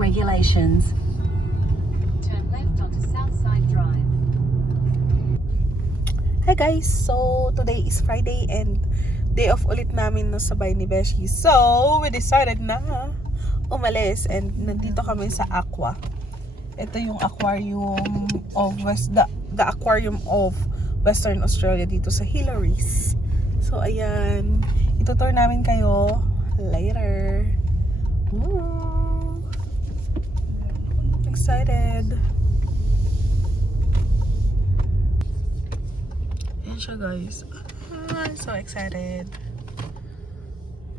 regulations. Turn left onto Southside Drive. Hi guys! So, today is Friday and day off ulit namin no sabay ni Beshi. So, we decided na umalis and nandito kami sa Aqua. Ito yung aquarium of the aquarium of Western Australia dito sa Hillary's. So, ayan. Itutour namin kayo later. Woo! Excited! Ayan siya guys. I'm so excited.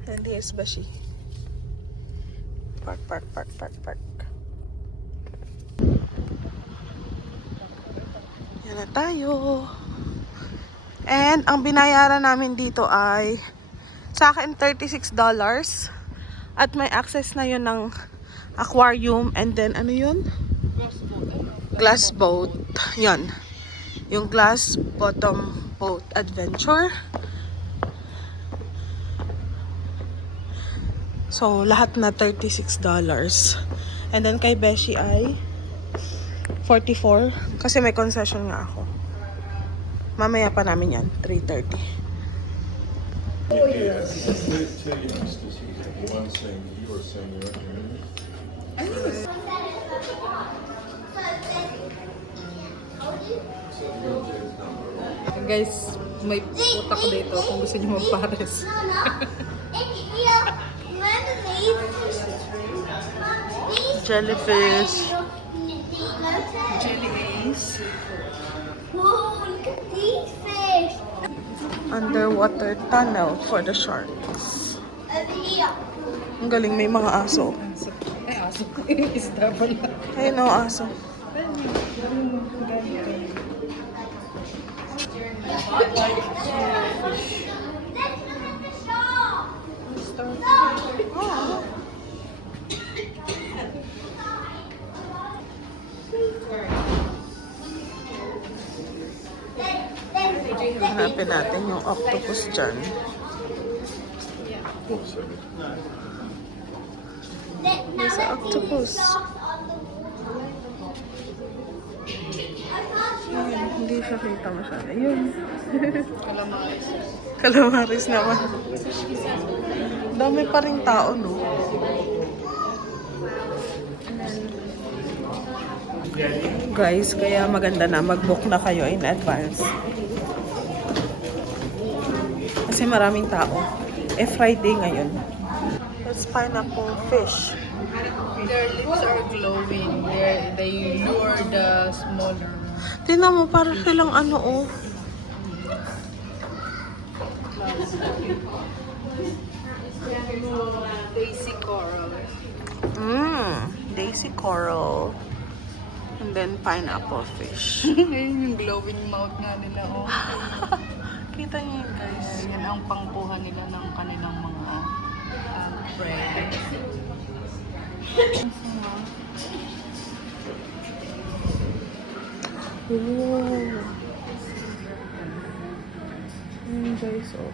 And here's Beshi. Park. Yan na tayo. And ang binayaran namin dito ay sa akin $36. At may access na yun ng aquarium and then ano yun? Glass boat. Yan. Yung glass bottom boat adventure. So lahat na $36. And then kay Beshi ay $44 kasi may concession nga ako. Mamaya pa namin yan, 3:30. Guys, may utak dito kung gusto niyo magpares. Jellyfish. Jellyfish. Whoa, look at these fish. Underwater tunnel for the sharks. Over here. Ang galing, may mga aso. Ay, aso. Isda pala. Ayun o, aso. Let's look at the shark. Hanapin natin yung octopus dyan. There's an octopus. Ayun, hindi siya kita masyado. Ayun. Calamaris naman. Dami pa rin tao, no? Guys, kaya maganda na mag-book na kayo in advance. Kasi maraming tao. Friday ngayon. That's pineapple fish. Their lips are glowing. They lure the smaller. Tingnan mo, para silang ano, oh. Daisy coral. Daisy coral. And then pineapple fish. Ayun yung glowing mouth nga nila. Oh. Kita niyo yun, guys. Yan ang pangkuha nila ng kanilang mga prey. Wow. Guys, oh.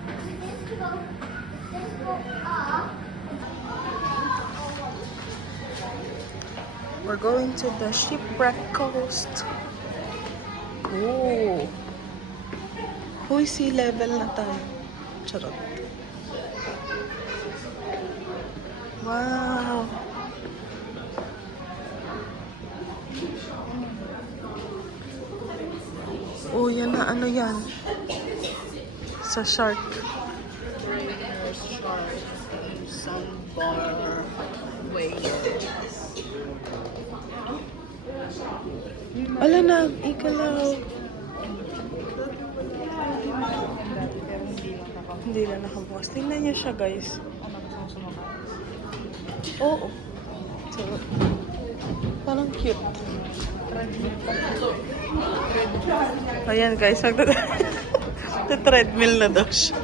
We're going to the Shipwreck Coast. Oh. Uy, sea level na tayo. Charot. Wow. Oh, yan na. Ano yan? Sa shark. Rainers, sharks, sandbar, whale. Ala na, ikalaw. Hindi na nakabukas. Tingnan niyo siya, guys. Oo. So, parang cute. Ayan, guys. Treadmill na daw siya.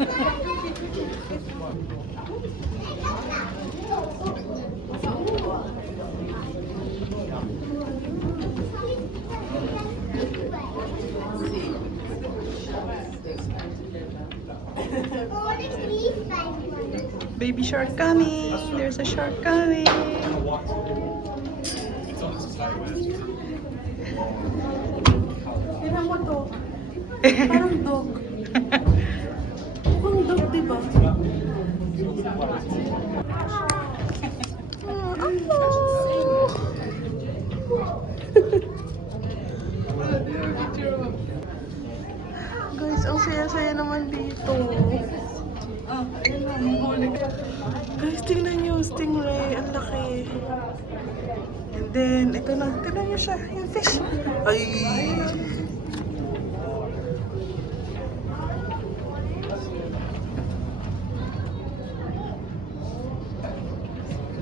Baby shark coming. There's a shark coming. Parang dog. Mukhang dog, di ba? Guys, ang saya-saya naman dito. Guys, tingnan nyo, stingray. Ang laki. And then, ito na. Tingnan nyo siya. Yung fish. Ay!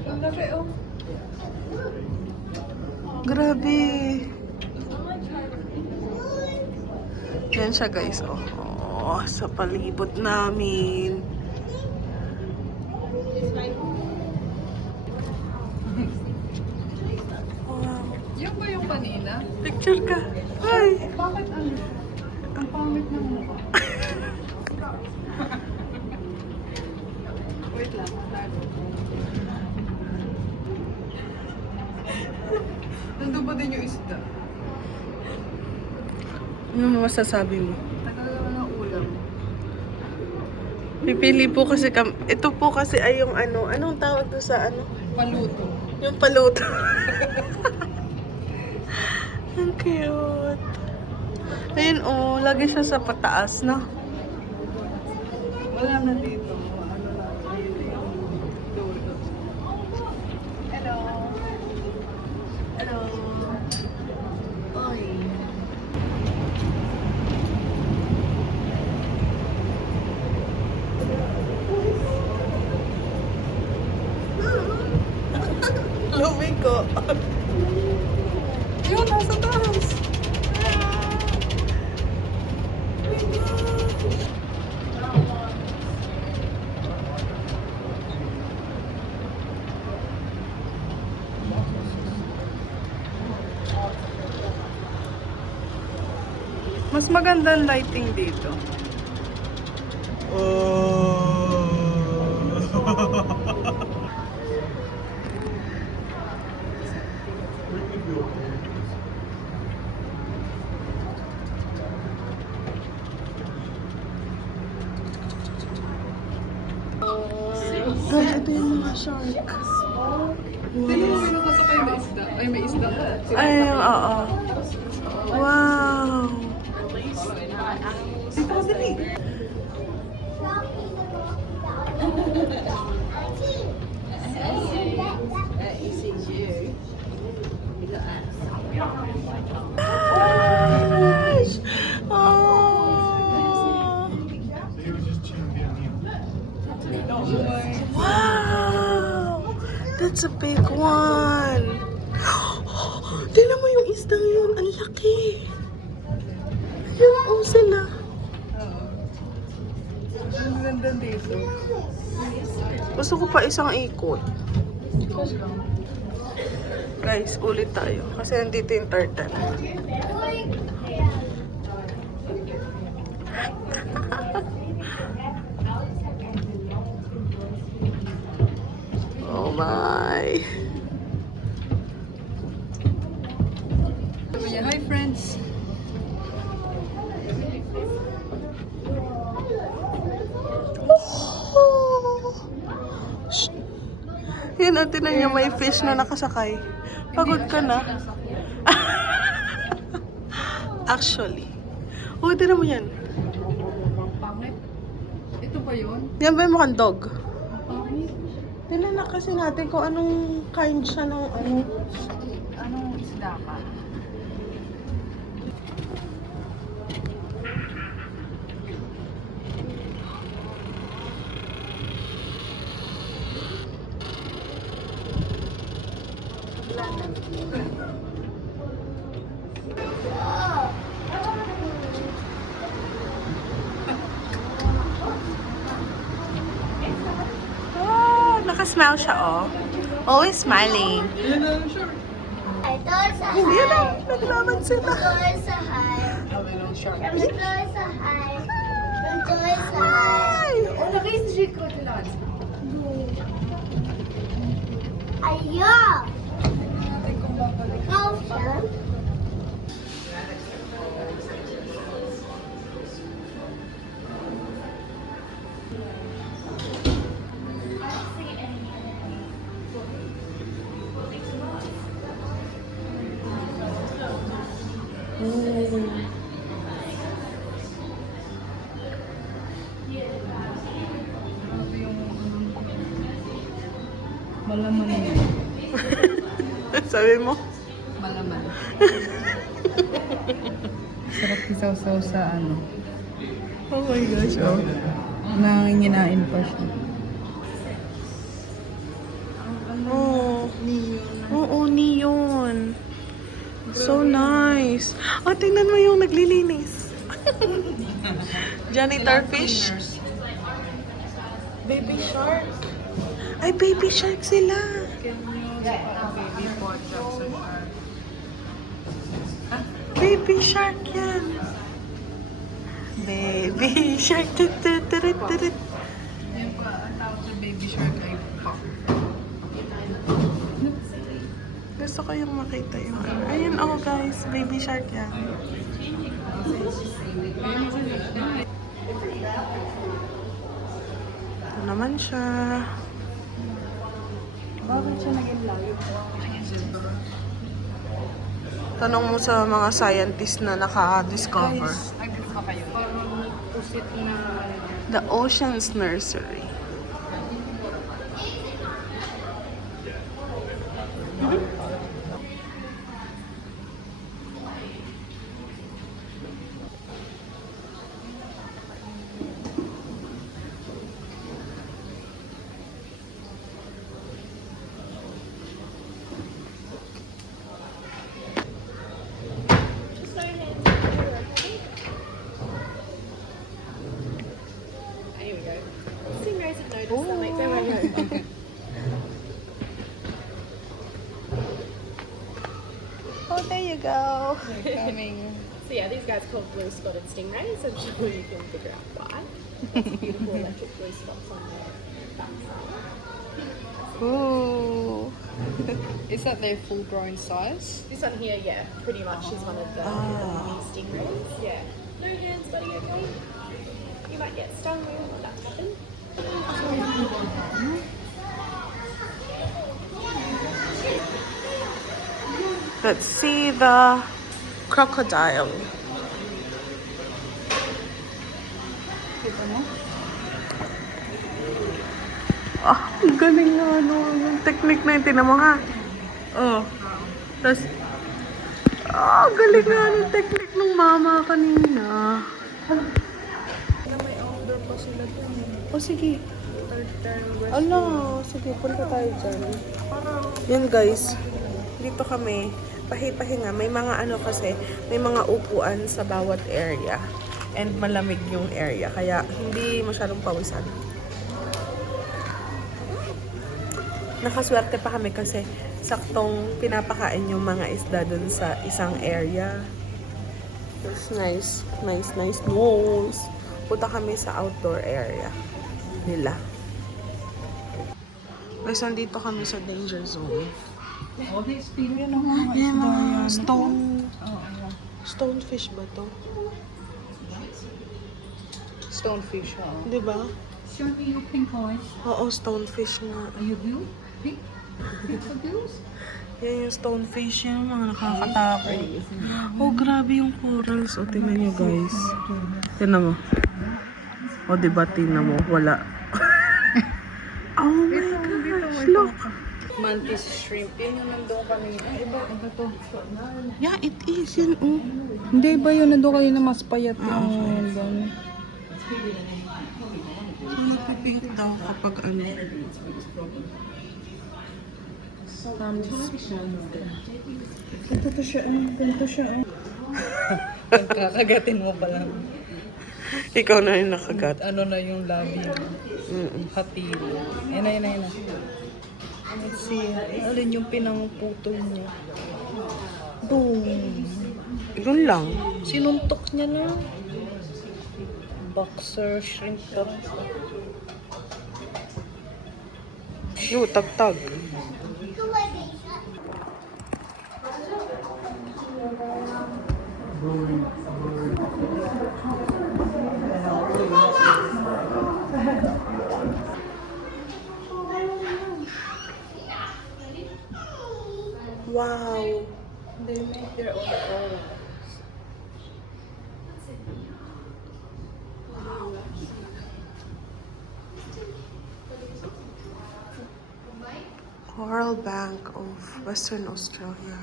Ang laki, oh. Grabe. Yan siya, guys. Oh, sa palibot namin. Wow. Yung ba yung kanina? Picture ka. Ay! Bakit ano? Ang pangit ng mukha. Wait lang. Nandun ba din yung isda? Ano masasabi mo? Tagal naman ng ulam. Pipili po kasi ito po kasi ay yung ano, anong tawag doon sa ano? Paluto. Yung paluto. Ang cute. Ayun oh, lagi siya sa pataas na. Wala na dito. Ano lang. Dito yung dulo. Hello. Hello. Oy. Lumiko. Yun, nasa taas. Mas maganda ang lighting dito. Guys, ito yung mga shark. Tingnan mo, may nakasakay na isda. Ay, may isda. Ay, oo. Wow! Dito ka dali. Gosh! Oh! Wow! That's a big one! Tingnan mo yung isdang yun. Ang laki! Ayun, oh sila. Oo. Ang ganda dito. Gusto ko pa isang ikot. Guys, ulit tayo. Kasi nandito yung turtle. Oh my. Hi, friends. Shh. Yan, natin na niya may fish na nakasakay. Pagod ka na. Actually. Oh, tinan mo yan. Pangit. Ito ba yun? Yan ba yung mukhang dog? Pangit. Tinan na kasi natin kung anong kind siya ng ano. Anong isda ka? Oh, nakasmile siya, oh. Always smiling. Yan na, sure. Ito sa Hindi na, high. naglaban sila. Ito sa high. Kami ng shark. Ito sa high. Ito sa high. Ay! Oh, nakisig ko sila. Ayaw! Natin kung babalik. Ikaw siya. Grabe yung malaman niya. Sabi mo? Malaman. Sarap isaw-saw sa ano. Oh my gosh, oh. Nanginginain pa siya. Oh. Oo, neon. So nice. Oh, tingnan mo yung naglilinis. Janitor fish. Baby shark. Ay, baby shark sila. Baby pot sa shark. Baby shark yan. Baby shark. Tut. Yan pa, ang tawag sa baby shark ay pop. Gusto ko yung makita yung ano. Ayun, oh guys. Baby shark yan. Ito naman siya. Bakit siya naging live? Tanong mo sa mga scientists na naka-discover. Ay, ba kayo? Parang pusit na The Ocean's Nursery. Oh, there you go. coming. So yeah, these guys are called blue spotted stingrays. I'm sure you can figure out why. It's beautiful electric blue spots on their backside. Ooh. Is that their full grown size? This one here, yeah, pretty much is one of the mini stingrays. Yeah. No hands, buddy, okay? You might get stung, we don't want that to happen. Let's see the crocodile. Kita mo? Ah, ang galing nga, ano, yung technique na yun, tinan mo nga. Oh. Tapos, ang galing nga ng technique ng mama kanina. May outdoor pa sila dun. Oh, sige. Ala, sige, punta tayo dyan. Yan guys, dito kami, pahinga. May mga ano kasi, may mga upuan sa bawat area. And malamig yung area, kaya hindi masyadong pawisan. Nakaswerte pa kami kasi saktong pinapakain yung mga isda dun sa isang area. It's nice. Punta kami sa outdoor area nila. Guys, nandito kami sa danger zone. Oh, they speak yun ang mga isda yan. Stonefish ba to? Stonefish, oh. Di ba? Showing me your pink eyes. Oo, stonefish nga. Are you blue? Pink? Pink for girls? Yan yung stonefish, yung mga nakakatakot. Oh, grabe yung corals. O, tingnan nyo guys. Tingnan mo. O, diba, tingnan mo. Wala. Oh my gosh, look. Mantis shrimp. Yun yung nandun kanina. Iba to. Yeah, it is. Yan, oh. Hindi ba yun? Nandun kayo na mas payat yung gano'n? Napipink daw kapag ano. Ganito siya. Pagkakagatin mo pa lang. Ikaw na yung nakagat. Ano na yung labi mo? Hati. Yan na. Let's see. Alin yung pinangputol niya? Boom. Yun lang. Sinuntok niya na. Boxer shrimp ka. Yo, tagtag. Wow. They make their own corals. Royal Bank of Western Australia.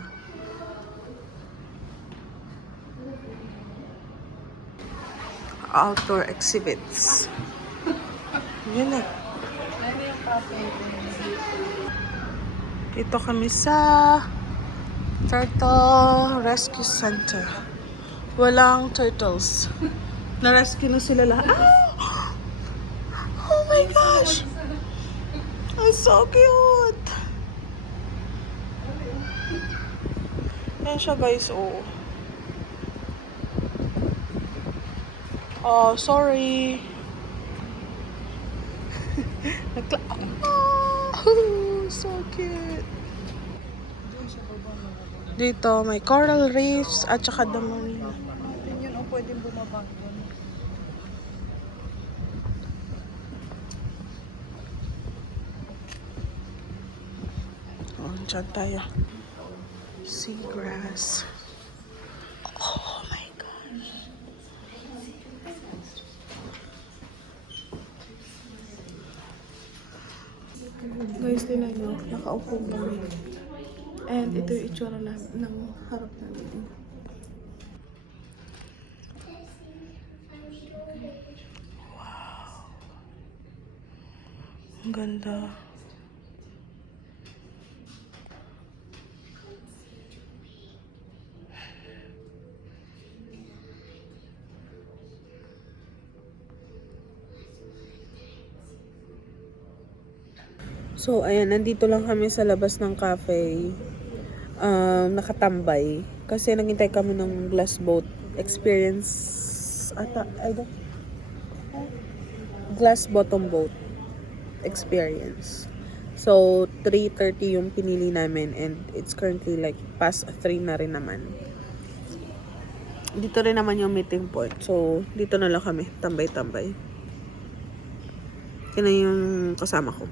Outdoor exhibits. Yun na. Ano yung cafe? Dito kami sa Turtle Rescue Center. Walang turtles. Na-rescue na sila lahat. Ah! Oh my gosh! It's so cute! Yan siya guys, oh. Oh, sorry. Oh, so cute. Dito may coral reefs at saka damon. Yun ang pwedeng bumabang doon. Oh, dyan tayo. Seagrass. Oh my gosh. Guys, tinan nyo. Nakaupo kami. And ito yung itsura ng harap namin. Wow. Ang ganda. So, ayan, nandito lang kami sa labas ng cafe. Nakatambay. Kasi naghintay kami ng glass boat experience. Glass bottom boat experience. So, 3:30 yung pinili namin and it's currently like past 3 na rin naman. Dito rin naman yung meeting point. So, dito na lang kami. Tambay-tambay. Yan na yung kasama ko.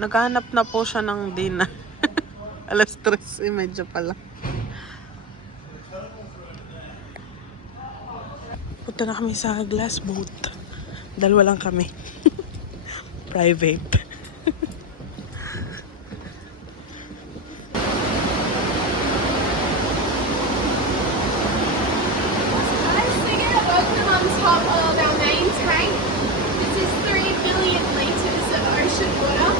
Naghanap na po siya ng dinner. Alas 3:30 pa lang. Punta na kami sa glass boat. Dalawa lang kami. Private. Guys, we get a welcome on top of our main tank. This is 3 billion litres of ocean water.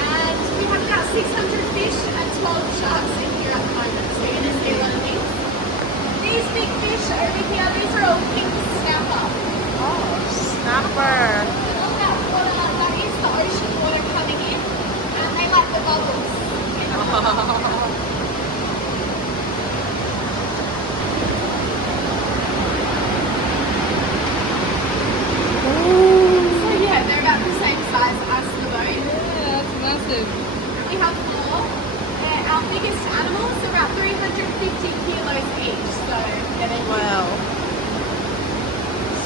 And we have about 600 fish and 12 sharks in here at the moment. So you're going to see a lot of things. These big fish over here, these are all pink snapper. Oh, snapper. All that water, that is the ocean water coming in. And they like the bubbles. In the water. So yeah, they're about the same size as the boat. Yeah, that's massive. We have 4. Our biggest animals are about 350 kilos each. So yeah, they're Wow.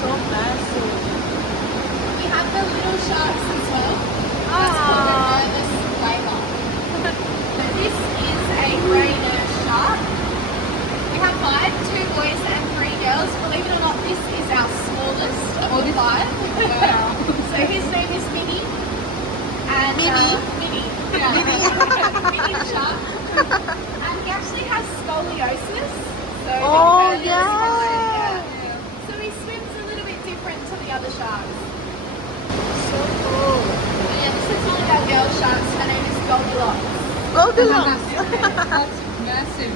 So massive. We have the little sharks as well. That's called a nervous whaler. So this is a grey nurse shark. We have 5, 2 boys and 3 girls. Believe it or not, this is our smallest of all 5. Wow. So his name is Minnie. And, Minnie? Minnie. Yeah. Minnie the shark. And he actually has scoliosis. So Oh, his yeah. So he swims a little bit different to the other sharks. So cool. And yeah, this is one of our girl sharks. Her name is Goldilocks. Goldilocks. That's massive.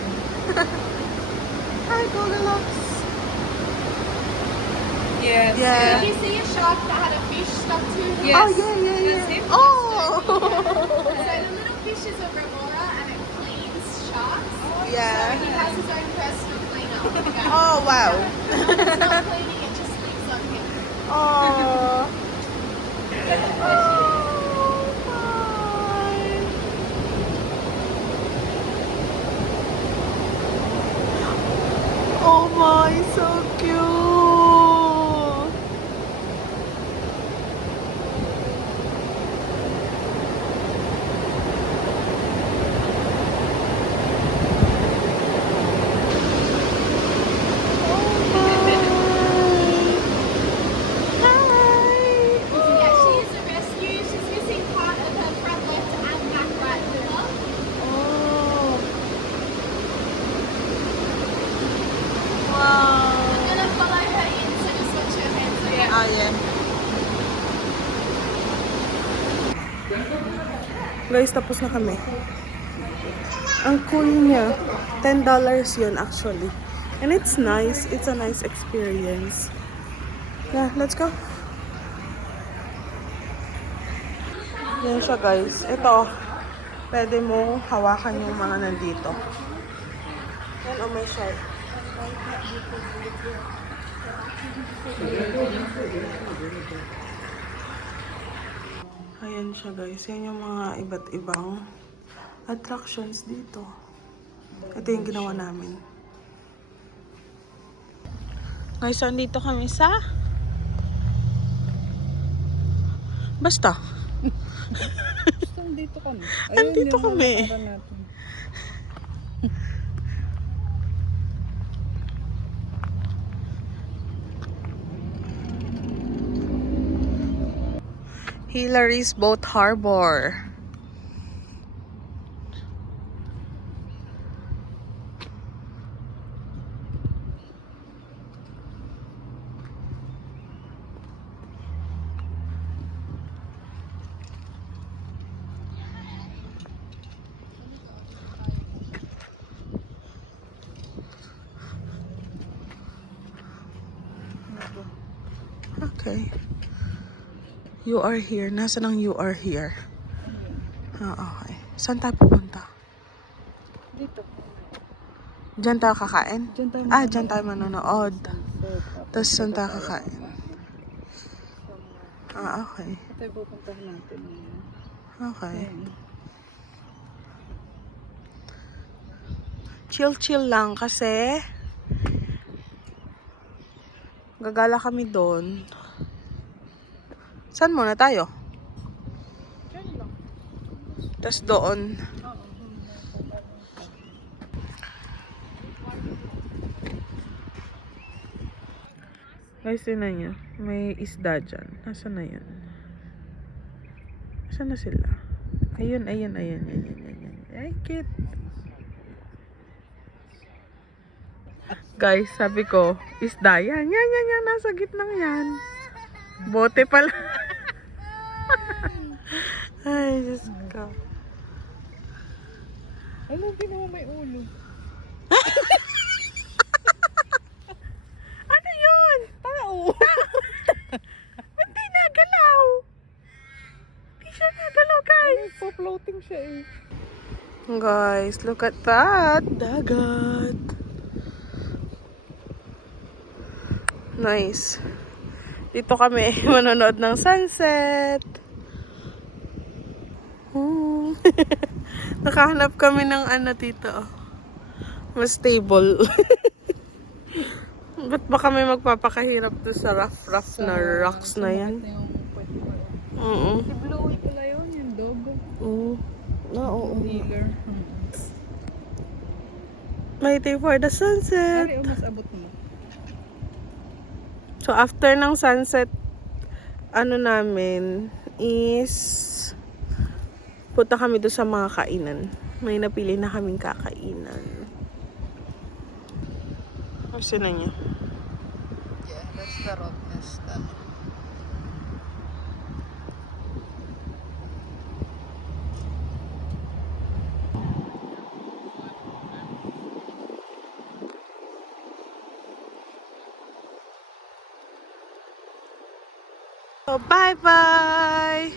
Hi, Goldilocks. Yes. Yeah. Did you see a shark that had a fish stuck to him? Yes. Oh, yeah. That's him. Oh. So the little fish is a remora and it cleans sharks. Yeah. He has his own personal cleaner. Oh, wow. It's not cleaning, it just lives on him. Oh. Oh my, so cute. Yeah, she is a rescue. She's missing part of her front left and back right Ayen. Guys, tapos na kami. Ang cool niya. $10 yun actually. And it's nice. It's a nice experience. Yeah, let's go. Yan siya guys. Ito, pwede mo hawakan yung mga nandito. Yan oh, may shark. Ayan siya guys. Yan yung mga iba't ibang attractions dito. Ito yung ginawa namin. Guys, andito kami sa basta. Andito kami. Andito kami. Hilary's Boat Harbor. Okay. You are here. Nasaan ang you are here? Okay. Saan tayo pupunta? Dito. Diyan tayo kakain? Diyan tayo Diyan tayo manonood. Tapos saan tayo kakain? Okay. Ito yung pupuntahan natin ngayon. Okay. Chill-chill lang kasi gagala kami doon. Saan muna tayo? Tapos doon. Guys, tingnan nyo. May isda dyan. Nasaan na yun? Nasaan na sila? Ayun. Ay, cute. Guys, sabi ko, isda yan. Yan. Nasa gitnang yan. Bote pala. Ay, Diyos ko. Ano, di naman may ulo. Ano yun? Tao! Ba't di nagalaw? Di siya nagalaw, guys. Pa-floating siya eh. Guys, look at that. Dagat. Nice. Dito kami manonood ng sunset. Nakahanap kami ng ano dito. Mas stable. Ba't ba kami magpapakahirap to sa rough na rocks na yan? Si Bluey pala yun, yung dog. Oo. Dealer. Waiting for the sunset. Ay, mas abot mo. So, after ng sunset, ano namin, is punta kami doon sa mga kainan. May napili na kaming kakainan. Kasi na niya. Yeah, that's the rottnest. So, bye-bye!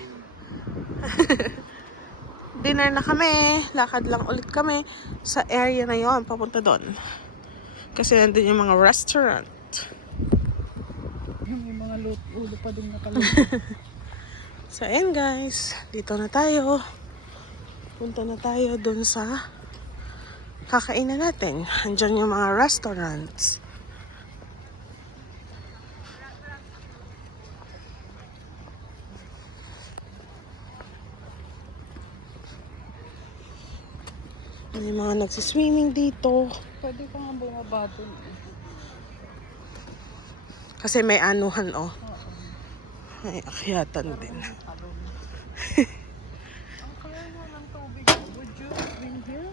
Dinner na kami. Lakad lang ulit kami sa area na yon, papunta doon. Kasi nandun yung mga restaurant. Yung mga ulo pa din nakalot. So, ayan guys. Dito na tayo. Punta na tayo doon sa kakainan natin. Andyan yung mga restaurants. May mga nagsiswimming dito. Pwede ka nga bumaba dun. Kasi may anuhan, oh. May akyatan din. Ang kaya nga ng tubig. Would you swim here?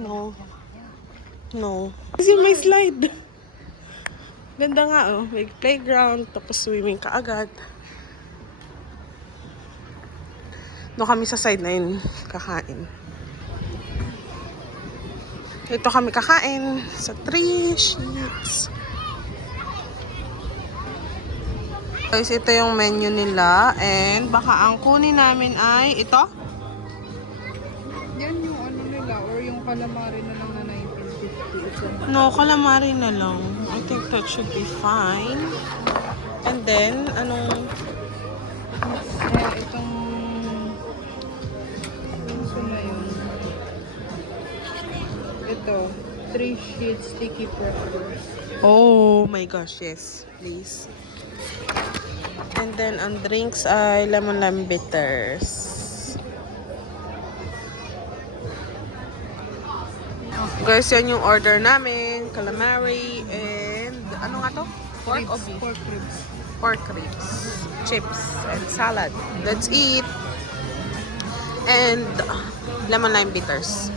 No. Kasi may slide. Ganda nga oh. May playground, tapos swimming ka agad. Doon kami sa side na yun kakain. Ito kami kakain sa 3 sheets. Guys, ito yung menu nila. And baka ang kunin namin ay ito. Yan yung ano nila, or yung calamari na lang na 1950. No, calamari na lang. I think that should be fine. And then, anong... Itong... Gusto na yun. Ito, 3 sheets sticky pretzels. Oh my gosh, yes. Please. And then, ang drinks ay lemon lime bitters. Guys, yan yung order namin. Calamari and... Ano nga to? Pork o beef? Pork ribs. Pork ribs. Chips and salad. Let's eat. And lemon lime bitters.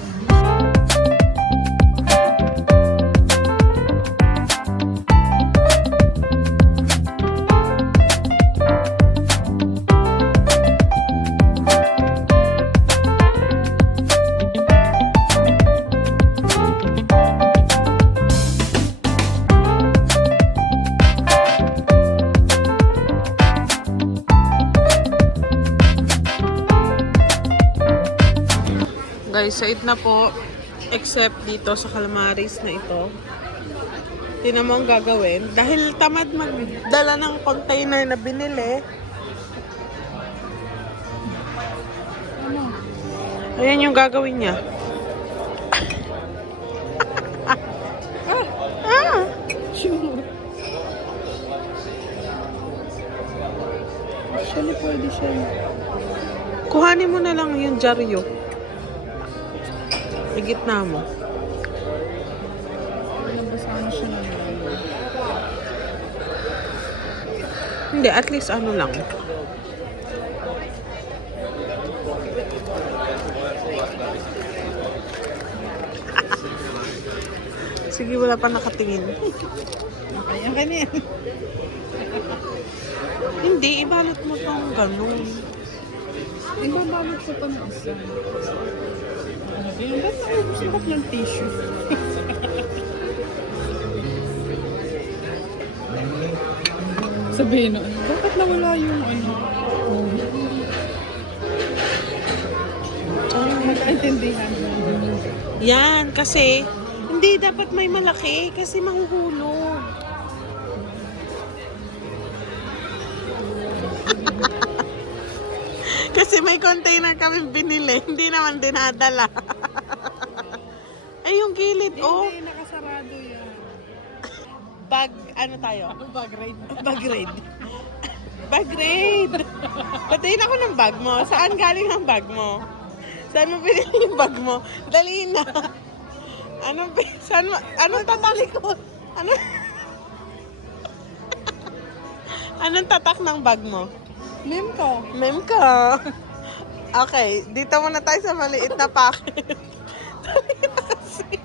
Guys, said na po, except dito sa calamaris na ito. Tingnan mo ang gagawin. Dahil tamad magdala ng container na binili. Ayan yung gagawin niya. Sure. Actually, pwede siya. Kuhanin mo na lang yung jaryo. Sa gitna mo. Nabasahan siya na naman. Hindi, at least ano lang. Sige, wala pa nakatingin. Ayan ka niya. Hindi, ibalot mo tong ganun. Ibabalot ko pa ng isa. Ba't naubos na ng tissue? Sabihin na, bakit nawala yung ano? Magkaintindihan. Yan, kasi hindi dapat may malaki kasi mahuhulog. Kasi may container kami binili, hindi naman dinadala. Ay, yung gilid, oh. Hindi, nakasarado yan. Bag, ano tayo? Bag ride. Bag raid. Bag raid. Patayin ako ng bag mo. Saan galing ang bag mo? Saan mo pinili yung bag mo? Dali na. Anong tatalikod? Anong tatak ng bag mo? Mem ko. Mem ka. Okay, dito muna tayo sa maliit na packet. Dali na kasi.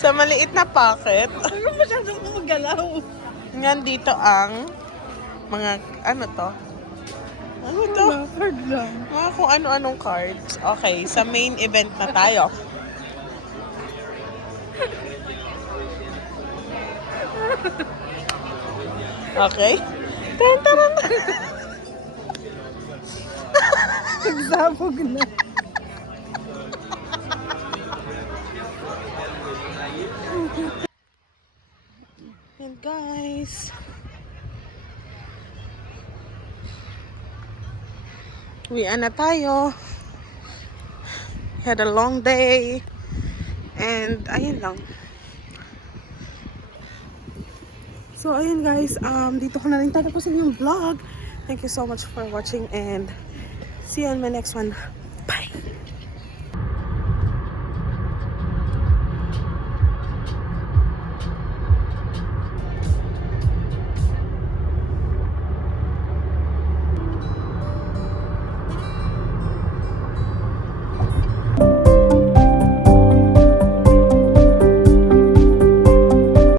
Sa maliit na packet. Ano masyadong magalaw? Ngayon dito ang mga, ano to? Ano to? Card lang. Mga kung ano-anong cards. Okay, sa main event na tayo. Okay? Taran! Nagsabog na. And guys, uwian na tayo. Had a long day. And ayun lang. So ayun guys, dito ko na rin tatapusin yung vlog. Thank you so much for watching and see you on my next one. Bye!